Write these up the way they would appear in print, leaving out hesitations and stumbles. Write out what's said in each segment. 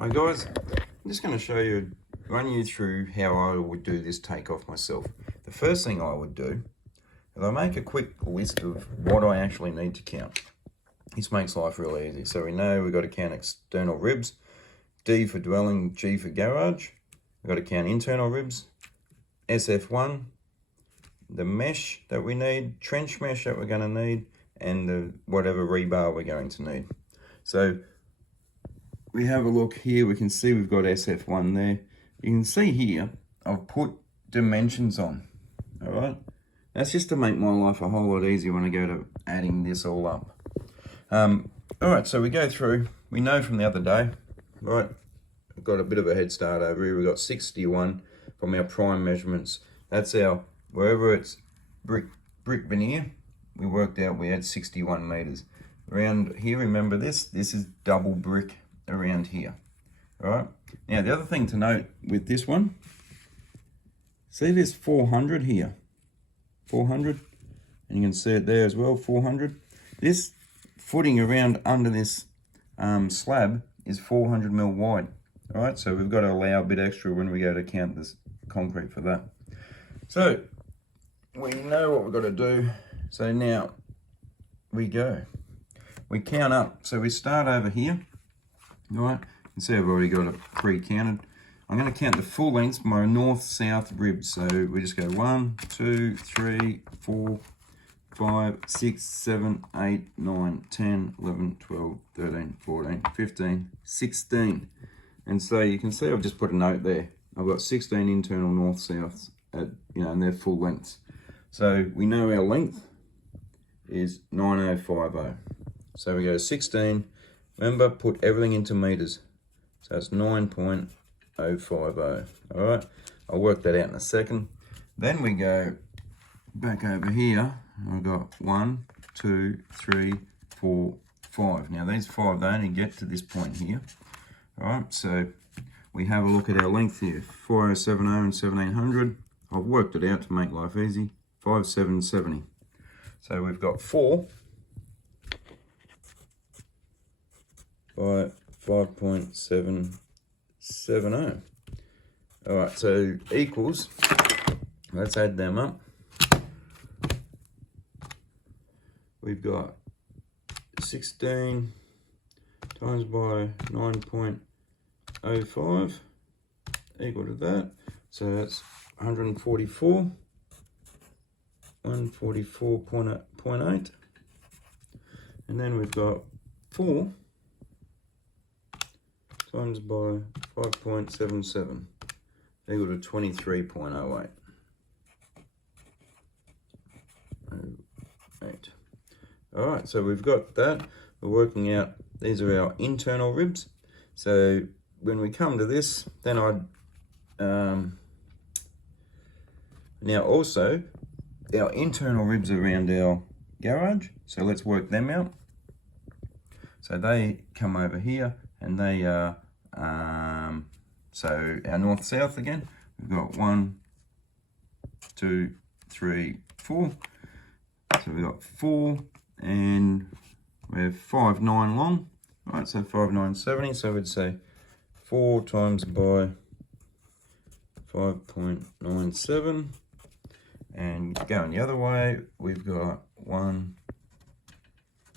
Hi guys, I'm just going to run you through how I would do this takeoff myself. The first thing I would do is I make a quick list of what I actually need to count. This makes life really easy. So we know we've got to count external ribs, D for dwelling, G for garage. We've got to count internal ribs, SF1, the mesh that we need, trench mesh that we're going to need, and the whatever rebar we're going to need. So we have a look here, we can see we've got SF1 there. You can see here, I've put dimensions on, all right? That's just to make my life a whole lot easier when I go to adding this all up. All right, so we go through, we know from the other day, right? I've got a bit of a head start over here. We've got 61 from our prime measurements. That's our, wherever it's brick veneer, we worked out we had 61 meters. Around here, remember this is double brick around here. All right, now the other thing to note with this one, see this 400 here, 400, and you can see it there as well, 400. This footing around under this slab is 400 mil wide. All right, so we've got to allow a bit extra when we go to count this concrete for that. So we know what we've got to do. So now we count up. So we start over here. All right, you can see I've already got it pre-counted. I'm going to count the full lengths, my north-south ribs. So we just go 1, 2, 3, 4, 5, 6, 7, 8, 9, 10, 11, 12, 13, 14, 15, 16. And so you can see I've just put a note there. I've got 16 internal north-souths at, and they're full lengths. So we know our length is 9050. So we go 16. Remember, put everything into meters. So it's 9.050. All right, I'll work that out in a second. Then we go back over here. I've got 1, 2, 3, 4, 5. Now these 5, they only get to this point here. All right, so we have a look at our length here. 4070 and 1700. I've worked it out to make life easy. 5770. So we've got 4 by 5.770. All right, so equals, let's add them up. We've got 16 times by 9.05 equal to that. So that's 144, 144.8. And then we've got 4 times by 5.77 equal to 23.08. All right, so we've got that. We're working out, these are our internal ribs. So when we come to this, then now also our internal ribs around our garage. So let's work them out. So they come over here and they are, so our north-south again, we've got 1, 2, 3, 4. So we've got 4 and we're 5'9" long, right? So 5'9", so we'd say 4 times by 5.97, and going the other way, we've got 1,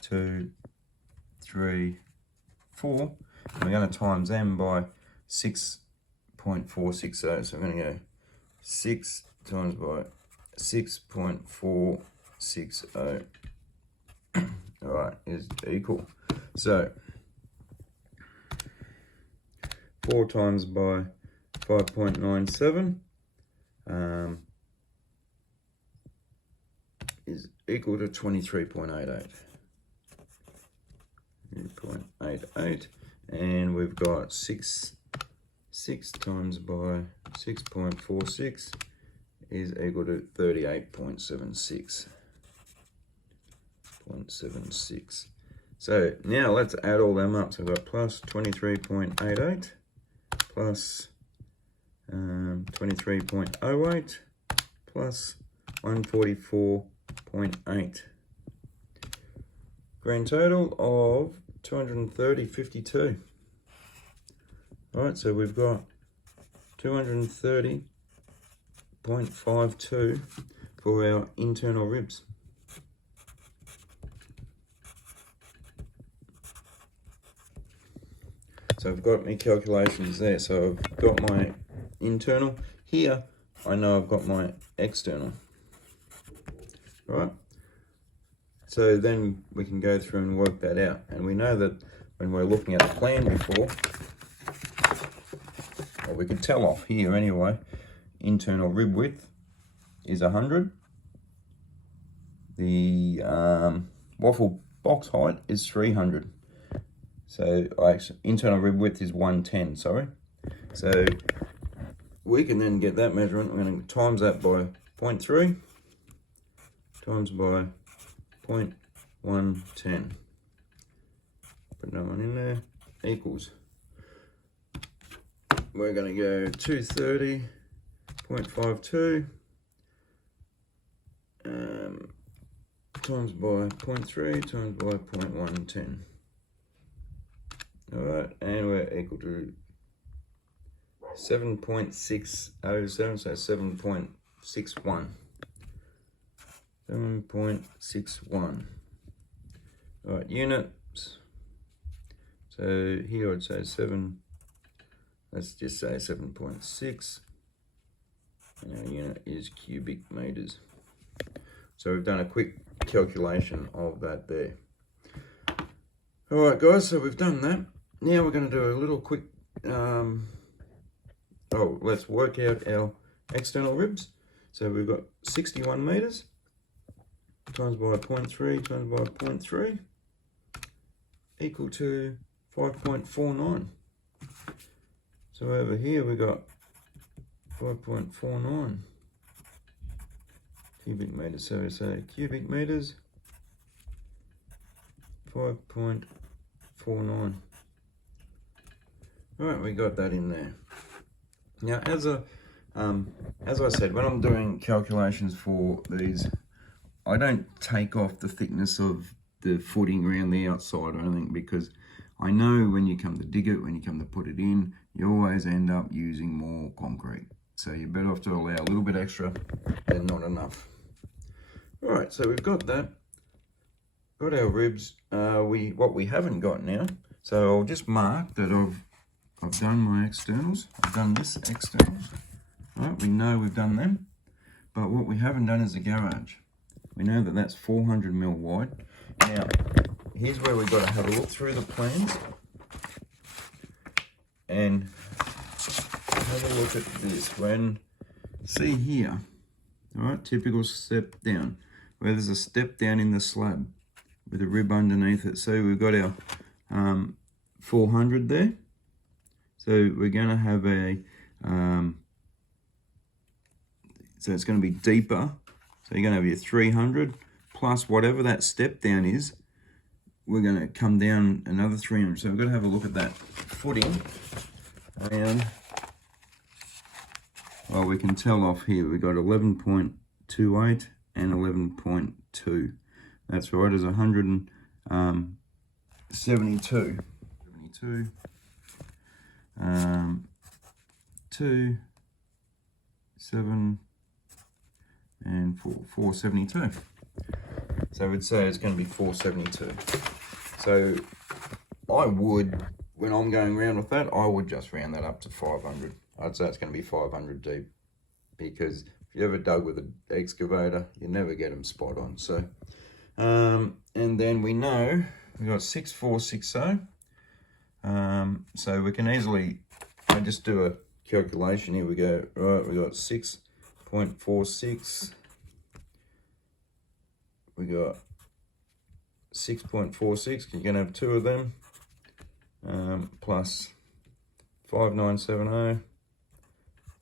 2, 3, 4, and we're going to times them by 6.460, so we're going to go 6 times by 6.460. All right, is equal. So 4 times by 5.97 is equal to 23.88. 0.88, and we've got 6 times by 6.46 is equal to 38.76. So now let's add all them up. So we've got plus 23.88 plus 23.08 plus 144.8. Grand total of 230.52. All right, so we've got 230.52 for our internal ribs. So I've got my calculations there. So I've got my internal. Here, I know I've got my external. All right? So then we can go through and work that out. And we know that when we're looking at the plan before, or we could tell off here anyway, internal rib width is 100. The waffle box height is 300. So internal rib width is 110, sorry. So we can then get that measurement. We're going to times that by 0.3 times by 0.110. Put no one in there, equals. We're going to go 230.52 times by 0.3 times by 0.110. Alright, and we're equal to 7.607, so 7.61. 7.61. Alright, units. So here I'd say 7, let's just say 7.6. And our unit is cubic meters. So we've done a quick calculation of that there. Alright guys, so we've done that. Now we're going to do a little quick, let's work out our external ribs. So we've got 61 meters times by 0.3 times by 0.3 equal to 5.49. So over here we got 5.49 cubic meters. So we say cubic meters 5.49. All right, we got that in there. Now, as I said, when I'm doing calculations for these, I don't take off the thickness of the footing around the outside or anything, because I know when you come to dig it, when you come to put it in, you always end up using more concrete. So you're better off to allow a little bit extra than not enough. All right, so we've got that. Got our ribs. What we haven't got now, so I'll just mark that I've done my externals. I've done this externals. Right, we know we've done them, but what we haven't done is the garage. We know that that's 400 mil wide. Now, here's where we've got to have a look through the plans and have a look at this. See here, all right, typical step down, where there's a step down in the slab with a rib underneath it. So we've got our 400 there. So we're going to have so it's going to be deeper. So you're going to have your 300 plus whatever that step down is. We're going to come down another 300. So we've got to have a look at that footing. And well, we can tell off here we've got 11.28 and 11.2. That's right, as 172. 2, 7, and 472. So we'd say it's going to be 472. So I would, when I'm going around with that, I would just round that up to 500. I'd say it's going to be 500 deep, because if you ever dug with an excavator, you never get them spot on. So, and then we know we've got 6460. So we can easily, I just do a calculation. Here we go. Right, we got 6.46. We got 6.46. You're going to have two of them. Plus 5970.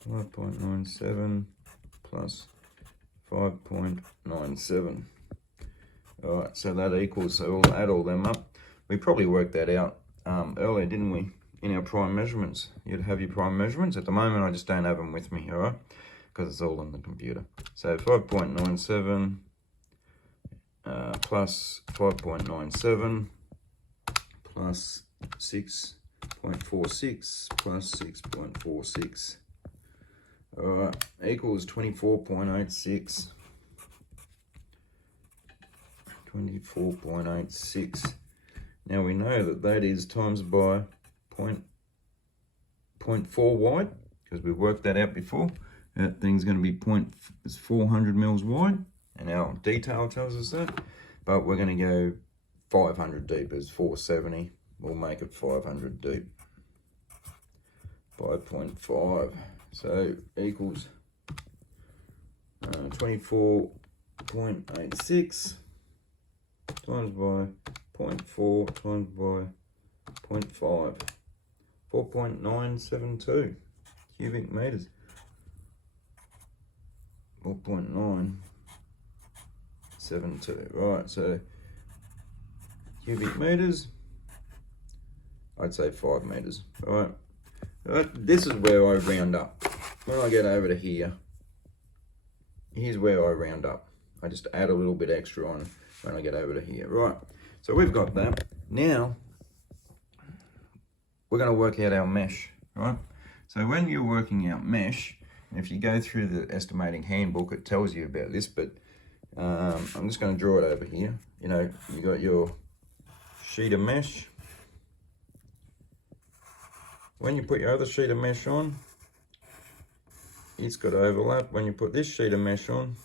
5.97 plus 5.97. All right, so that equals, so we'll add all them up. We probably worked that out earlier, didn't we? In our prime measurements. You'd have your prime measurements. At the moment, I just don't have them with me, all right? Because it's all on the computer. So 5.97 plus 5.97 plus 6.46 0.46 plus 6.46. All right, equals 24.86. 24.86. Now we know that that is times by 0.4 wide, because we've worked that out before. That thing's going to be 400 mils wide, and our detail tells us that. But we're going to go 500 deep as 470. We'll make it 500 deep. 5.5. So equals 24.86 times by 0.4 times by 0.5. 4.972 cubic meters. 4.972. Right, so cubic meters, I'd say 5 meters. Right. This is where I round up. When I get over to here, here's where I round up. I just add a little bit extra on when I get over to here. Right, so we've got that. Now, we're going to work out our mesh, right? So when you're working out mesh, if you go through the estimating handbook, it tells you about this, but I'm just going to draw it over here. You know, you got your sheet of mesh. When you put your other sheet of mesh on, it's got to overlap. When you put this sheet of mesh on,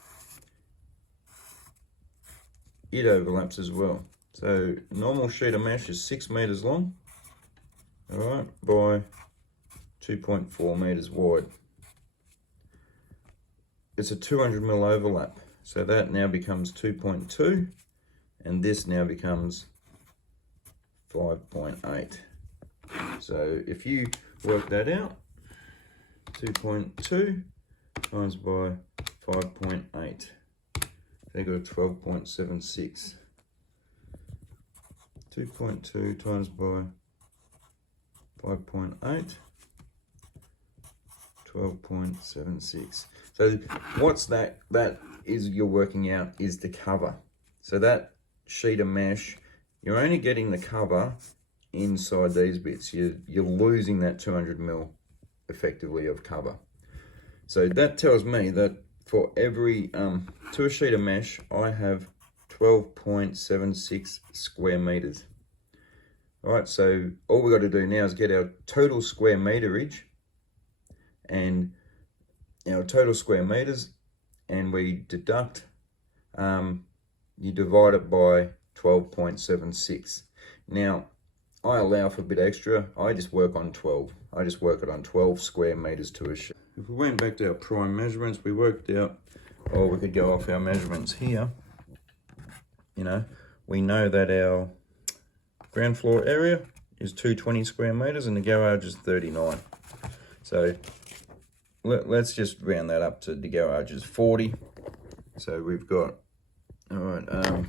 it overlaps as well. So normal sheet of mesh is 6 meters long, all right, by 2.4 meters wide. It's a 200 mil overlap. So that now becomes 2.2, and this now becomes 5.8. So if you work that out, 2.2 times by 5.8, they got a 12.76. 2.2 times by 5.8, 12.76. So what's that? That is, you're working out is the cover. So that sheet of mesh, you're only getting the cover inside these bits. You're losing that 200 mil effectively of cover. So that tells me that for every to a sheet of mesh, I have 12.76 square meters. All right, so all we got to do now is get our total square meterage and our total square meters, and we deduct, you divide it by 12.76. Now, I allow for a bit extra. I just work on 12. I just work it on 12 square meters to a sheet. If we went back to our prime measurements, we worked out, or we could go off our measurements here. You know, we know that our ground floor area is 220 square meters and the garage is 39. So let's just round that up to the garage is 40. So we've got, all right,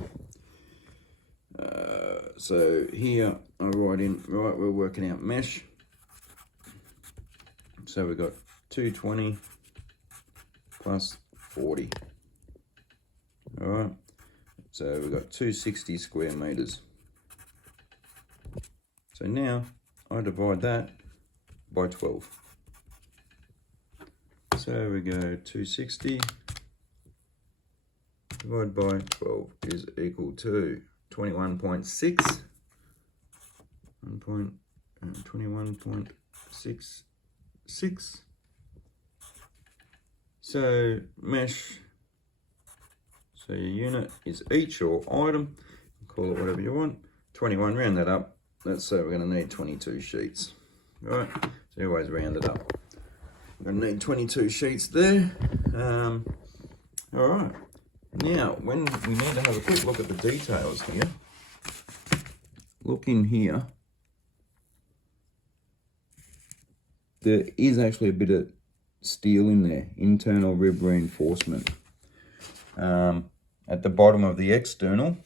so here I write in, right, we're working out mesh. So we've got 220 plus 40. All right, so we've got 260 square meters. So now I divide that by 12. So we go 260 divided by 12 is equal to 21.6. 21.66. So mesh, so your unit is each or item, call it whatever you want. 21, round that up. Let's say we're going to need 22 sheets. All right, so you always round it up. We're going to need 22 sheets there. All right, now when we need to have a quick look at the details here, look in here. There is actually a bit of steel in there, internal rib reinforcement. At the bottom of the external,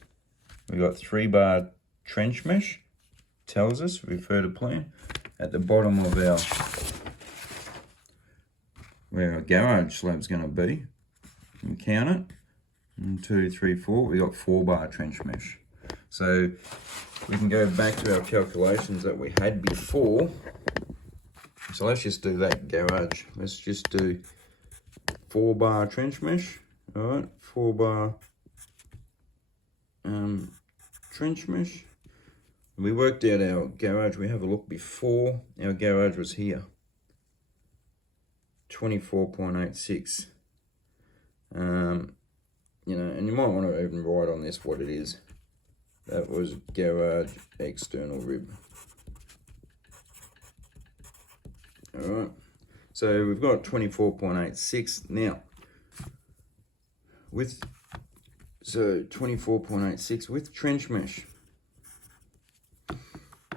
we've got 3-bar trench mesh. Tells us, refer to plan. At the bottom of our, where our garage slab's going to be, you count it. 1, 2, 3, 4. We got 4-bar trench mesh. So we can go back to our calculations that we had before. So let's just do that garage. Let's just do 4 bar trench mesh. All right, 4 bar trench mesh. We worked out our garage. We have a look before. Our garage was here, 24.86. You know, and you might want to even write on this what it is. That was garage external rib. All right, so we've got 24.86 now. With 24.86 with trench mesh.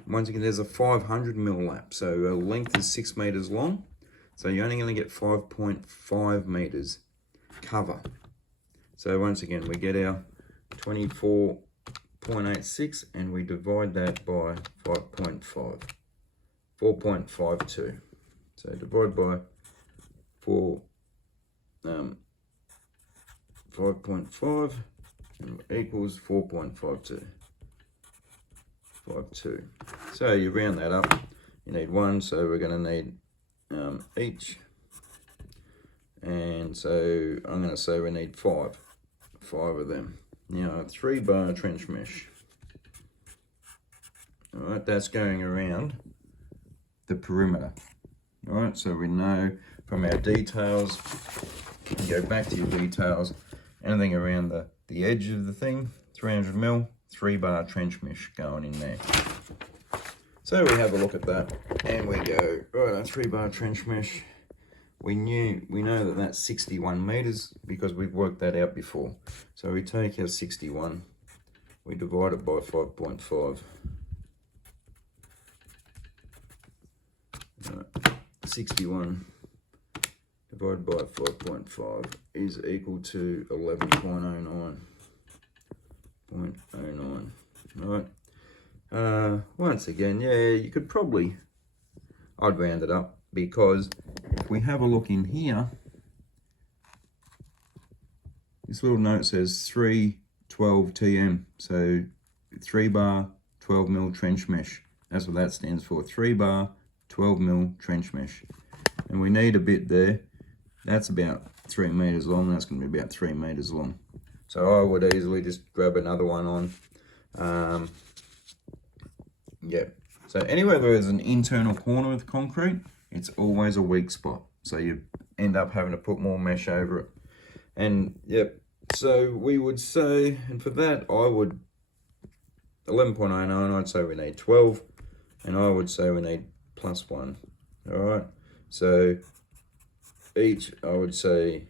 Once again, there's a 500 mil lap, so a length is 6 meters long. So you're only going to get 5.5 meters cover. So once again, we get our 24.86 and we divide that by 5.5, 4.52. So divide by 5.5 and equals 4.52. 52. So you round that up. You need 1, so we're going to need each. And so I'm going to say we need 5 of them. Now 3 bar trench mesh. All right, that's going around the perimeter. All right, so we know from our details, you can go back to your details, anything around the edge of the thing, 300 mil, 3 bar trench mesh going in there. So we have a look at that and we go, right, a 3 bar trench mesh. We know that that's 61 meters because we've worked that out before. So we take our 61, we divide it by 5.5. 61 divided by 5.5 is equal to 11.09. 0.09. Right. Once again, yeah, you could probably, I'd round it up, because if we have a look in here, this little note says 312 TM, so 3 bar 12 mil trench mesh. That's what that stands for, 3 bar 12 mil trench mesh. And we need a bit there. That's about 3 meters long. That's going to be about 3 meters long. So I would easily just grab another one on. Yeah. So anywhere there's an internal corner with concrete, it's always a weak spot. So you end up having to put more mesh over it. And yep. So we would say, and for that I would 11.09. I'd say we need 12, and I would say we need +1. All right. So each I would say.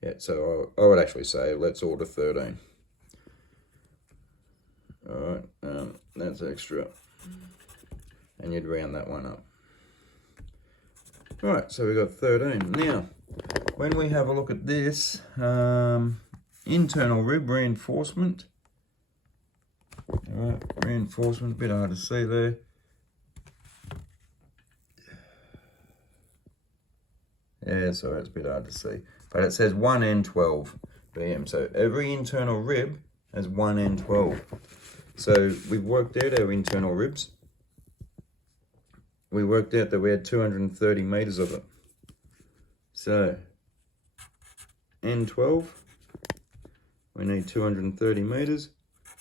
Yeah, so I would actually say let's order 13. All right, that's extra, and you'd round that one up. All right, so we got 13. Now, when we have a look at this, internal rib reinforcement. All right, reinforcement, a bit hard to see there. Yeah, sorry, it's a bit hard to see. But it says 1N12 BM. So every internal rib has 1N12. So we've worked out our internal ribs. We worked out that we had 230 meters of it. So N12, we need 230 meters.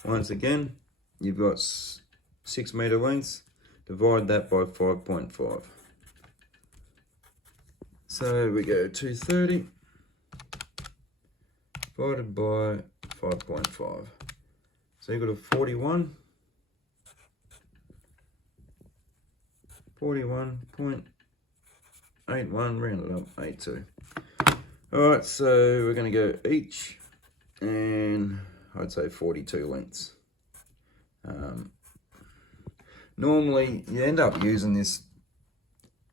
Once again, you've got 6 meter lengths. Divide that by 5.5. So we go 230 divided by 5.5. So you've got a 41. 41.81, rounded up, 82. Alright, so we're going to go each, and I'd say 42 lengths. Normally, you end up using this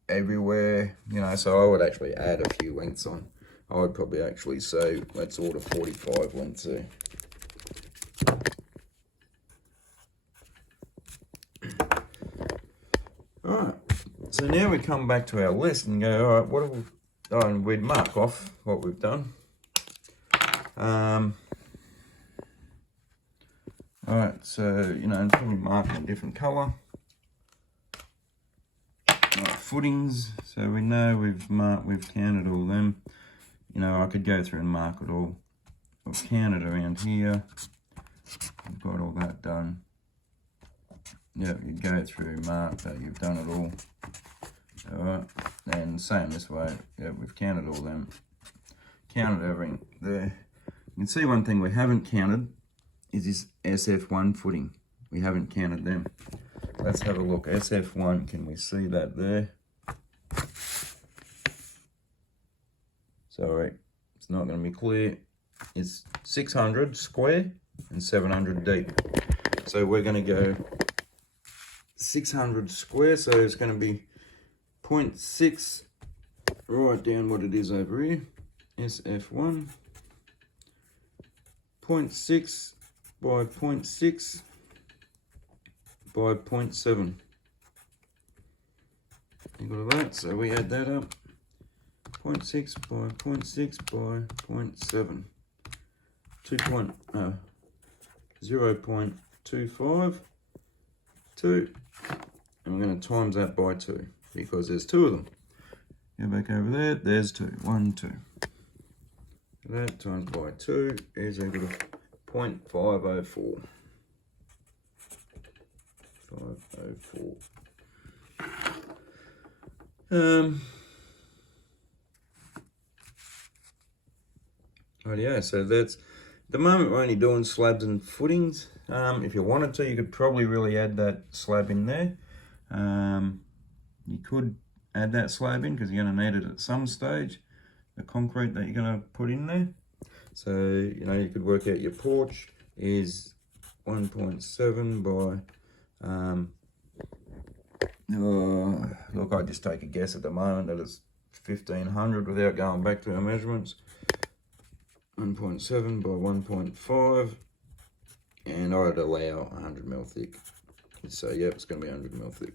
everywhere, you know, so I would actually add a few lengths on. I would probably actually say, let's order 45 lengths there. Alright, so now we come back to our list and go, alright, what have we, oh, and we'd mark off what we've done. Alright, so, you know, it's probably marked in a different colour. Right, footings, so we know we've counted all them. You know, I could go through and mark it all. I've counted around here. I've got all that done. Yep, you go through, mark that you've done it all. Alright, and same this way. Yep, we've counted all them. Counted everything there. You can see one thing we haven't counted is this SF1 footing. We haven't counted them. Let's have a look. SF1, can we see that there? Sorry, it's not going to be clear. It's 600 square and 700 deep. So we're going to go 600 square, so it's going to be 0.6. Write down what it is over here. SF1. 0.6 by 0.6 by 0.7. Equal to that, so we add that up. 0.6 by 0.6 by 0.7. 0.252, and we're going to times that by 2 because there's 2 of them. Go back over there, there's 2. 1, 2. That times by 2 is equal to 0.504. 504. Right, yeah, so that's, at the moment we're only doing slabs and footings. If you wanted to, you could probably really add that slab in there. You could add that slab in because you're going to need it at some stage, the concrete that you're going to put in there. So, you know, you could work out your porch is 1.7 by, look, I just take a guess at the moment that it's 1500 without going back to our measurements. 1.7 by 1.5, and I'd allow 100 mil thick. So, yeah, it's going to be 100 mil thick.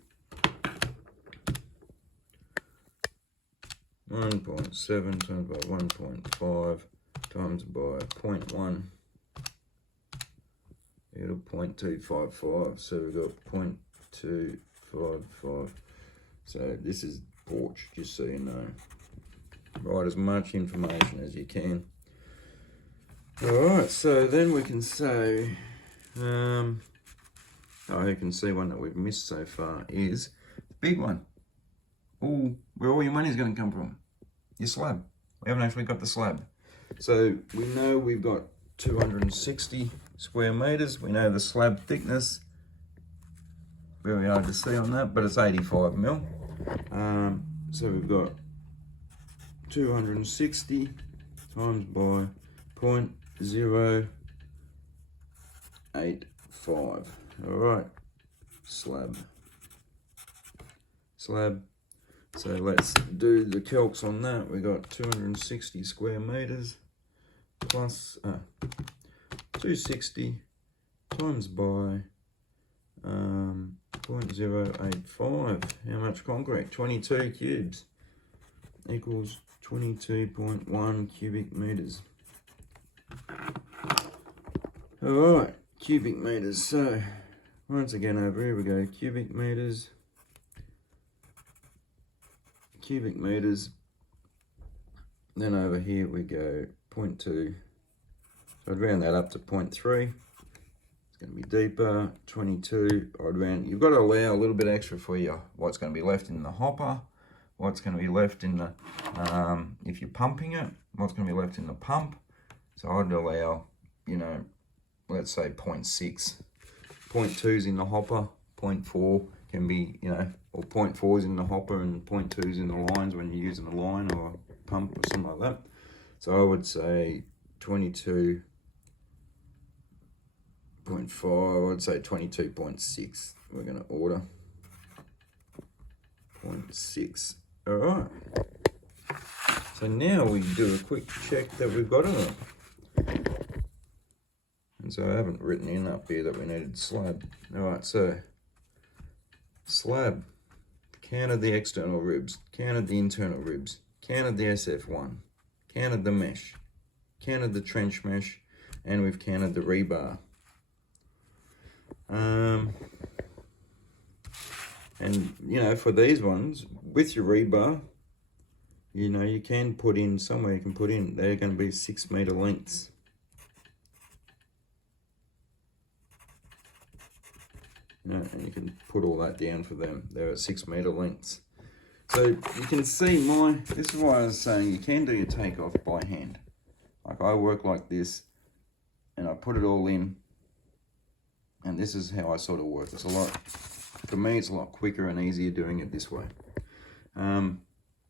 1.7 times by 1.5 times by 0.1 equal 0.255. So we've got 0.255. So this is porch, just so you know. Write as much information as you can. Alright, so then we can say, you can see one that we've missed so far is the big one. Where all your money is going to come from. Your slab. We haven't actually got the slab. So we know we've got 260 square meters. We know the slab thickness. Very hard to see on that, but it's 85 mil. So we've got 260 times by 0.085. All right, slab. So let's do the calcs on that. We got 260 square meters plus 260 times by 0.085. How much concrete? 22 cubes equals 22.1 cubic meters. All right, cubic meters. So once again over here we go cubic meters. Then over here we go 0.2. So I'd round that up to 0.3. It's going to be deeper. 22. I'd round. You've got to allow a little bit extra for you. What's going to be left in the hopper? What's going to be left in the if you're pumping it? What's going to be left in the pump? So I'd allow, you know, let's say 0.6. 0.2 is in the hopper. 0.4 can be, you know, or 0.4 is in the hopper and 0.2 is in the lines when you're using a line or a pump or something like that. So I would say 22.5, I would say 22.6. We're going to order 0.6. All right. So now we do a quick check that we've got it on. And so I haven't written in up here that we needed slab. All right, so slab, counted the external ribs, counted the internal ribs, counted the SF1, counted the mesh. counted the trench mesh, and we've counted the rebar. And you know, for these ones, with your rebar, you know, you can put in somewhere, you can put in, they're going to be 6 meter lengths. You know, and you can put all that down for them. They're at 6 meter lengths. So you can see this is why I was saying you can do your takeoff by hand. Like I work like this, and I put it all in, and this is how I sort of work. It's a lot, for me, it's a lot quicker and easier doing it this way.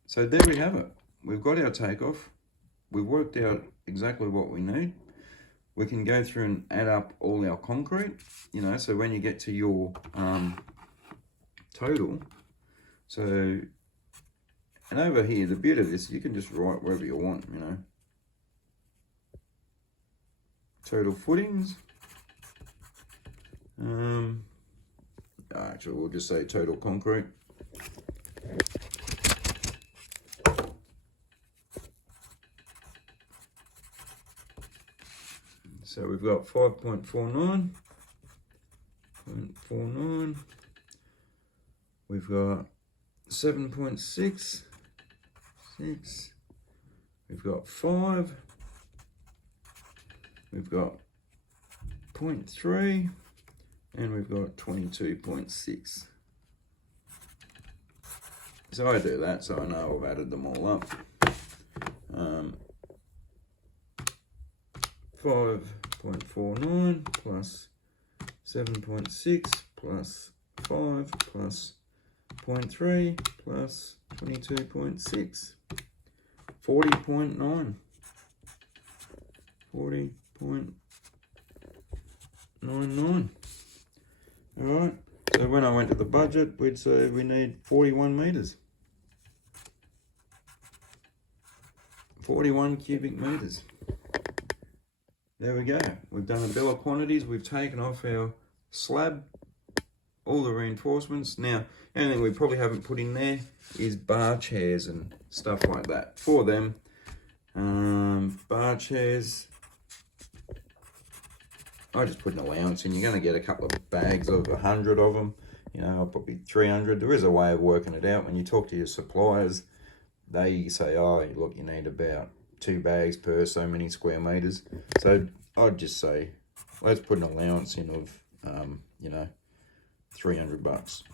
So there we have it. We've got our takeoff. We've worked out exactly what we need. We can go through and add up all our concrete, you know, so when you get to your total, so, and over here, the beauty of this, you can just write wherever you want, you know. Total footings. Actually, we'll just say total concrete. So we've got 5.49, 0.49. We've got 7.6, 6. We've got 5. We've got 0.3, and we've got 22.6. So I do that so I know I've added them all up. 5.49 plus 7.6 plus 5 plus 0.3 plus 22.6. 40.9. 40.99. Alright, so when I went to the budget, we'd say we need 41 meters. 41 cubic meters. There we go. We've done a bill of quantities. We've taken off our slab, all the reinforcements. Now, the only thing we probably haven't put in there is bar chairs and stuff like that for them. Bar chairs, I just put an allowance in. You're going to get a couple of bags of 100 of them, you know, probably 300. There is a way of working it out. When you talk to your suppliers, they say, oh, look, you need about 2 bags per so many square meters. So I'd just say, let's put an allowance in of, you know, 300 bucks.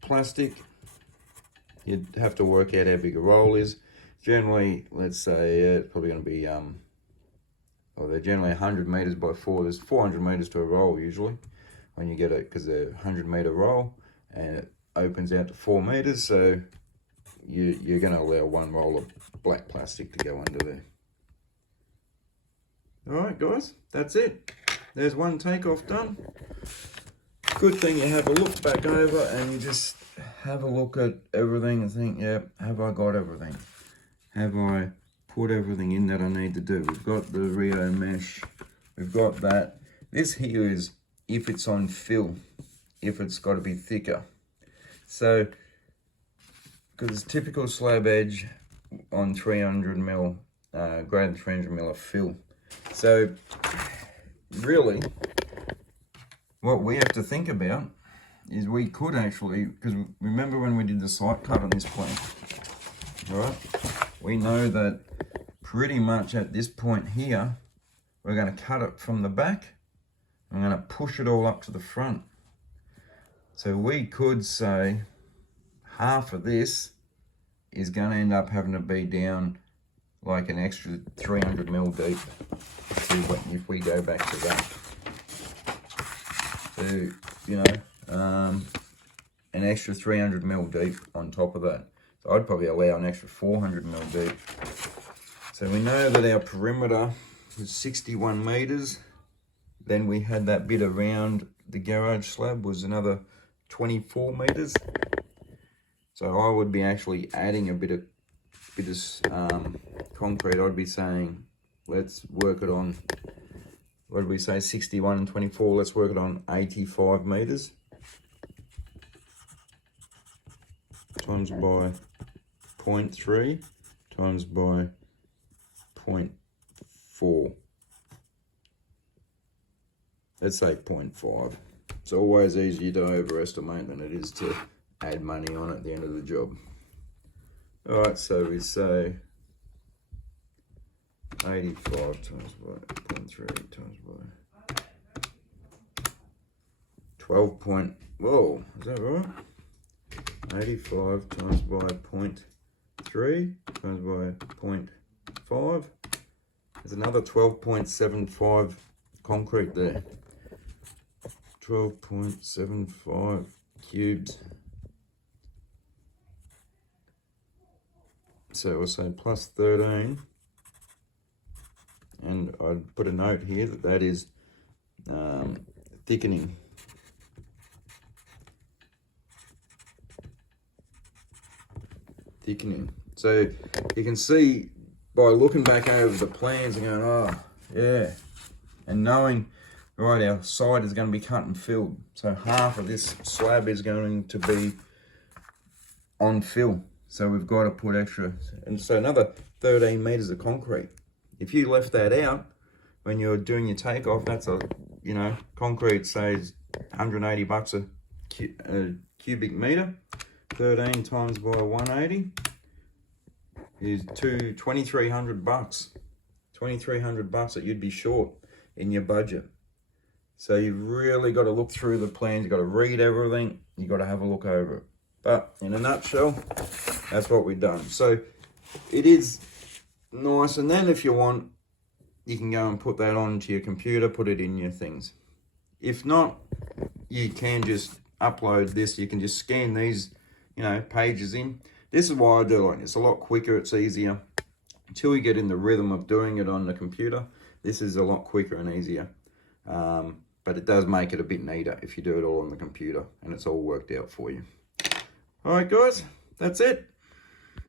Plastic, you'd have to work out how big a roll is. Generally, let's say it's probably going to be, well, they're generally 100 meters by 4. There's 400 meters to a roll usually when you get it, because they're 100 meter roll, and it opens out to 4 meters. So you're going to allow 1 roll of black plastic to go under there. All right, guys, that's it. There's one takeoff done. Good thing you have a look back over and you just have a look at everything and think, yeah, have I got everything? Have I put everything in that I need to do? We've got the Rio mesh. We've got that. This here is if it's on fill, if it's got to be thicker. So, because typical slab edge on 300 mil, greater than 300 mil of fill. So really what we have to think about is we could actually, because remember when we did the site cut on this plane, all right, we know that pretty much at this point here, we're going to cut it from the back. I'm going to push it all up to the front. So we could say half of this is going to end up having to be down like an extra 300 mil deep if we go back to that. So, you know, an extra 300 mil deep on top of that. So I'd probably allow an extra 400 mil deep. So we know that our perimeter is 61 meters. Then we had that bit around the garage slab was another 24 meters. So I would be actually adding a bit of concrete. I'd be saying, let's work it on, what did we say, 61 and 24, let's work it on 85 meters. Times by 0.3 times by 0.4. Let's say 0.5. It's always easier to overestimate than it is to add money on at the end of the job. All right, so we say 85 times by 0.3 times by 12 point, whoa, is that right? 85 times by 0.3 times by 0.5. There's another 12.75 concrete there. 12.75 cubes. So we'll say plus 13. And I'd put a note here that that is thickening. Thickening. So you can see by looking back over the plans and going, oh, yeah. And knowing, right, our side is going to be cut and filled. So half of this slab is going to be on fill. So we've got to put extra. And so another 13 meters of concrete. If you left that out when you're doing your takeoff, that's a, you know, concrete says 180 bucks a cubic meter. 13 times by 180 is 2,300 bucks. 2,300 bucks that you'd be short in your budget. So you've really got to look through the plans. You've got to read everything. You've got to have a look over it. But in a nutshell, that's what we've done. So it is nice. And then if you want, you can go and put that onto your computer, put it in your things. If not, you can just upload this. You can just scan these, you know, pages in. This is why I do it like this. It's a lot quicker. It's easier. Until we get in the rhythm of doing it on the computer, this is a lot quicker and easier. But it does make it a bit neater if you do it all on the computer and it's all worked out for you. All right, guys, that's it.